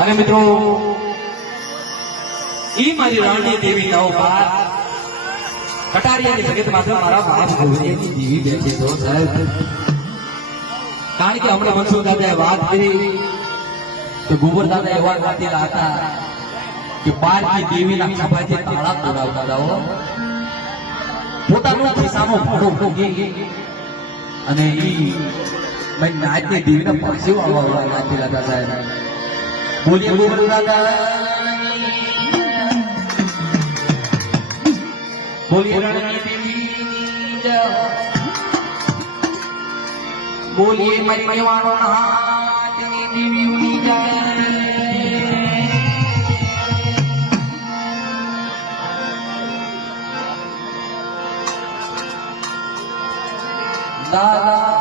અને મિત્રો ઈ મારી રાણી દેવી નવ બાર કટારિયાની જગત માત્ર મારા બાપ ગોવિંદની દેવી બેઠી તો સાહેબ, કારણ કે હમણાં મનસુખ દાદાએ વાત કરી તો ગોબર દાદા એવા ગાતીલા હતા કે પારકી દેવીના ખભાથી તાળા તોડાવતા હતા, પોતાનો ખિસ્સાનો ભાડો ભોગી અને ઈ મેં નાચની દેવીને પાછી વાળવા ગાતીલા હતા સાહેબ. બોલીએ ગોબર દાદા, બોલીએ રાણી દેવી જય, બોલીએ મારી મણવાનો નાચની દેવી જય. દાદા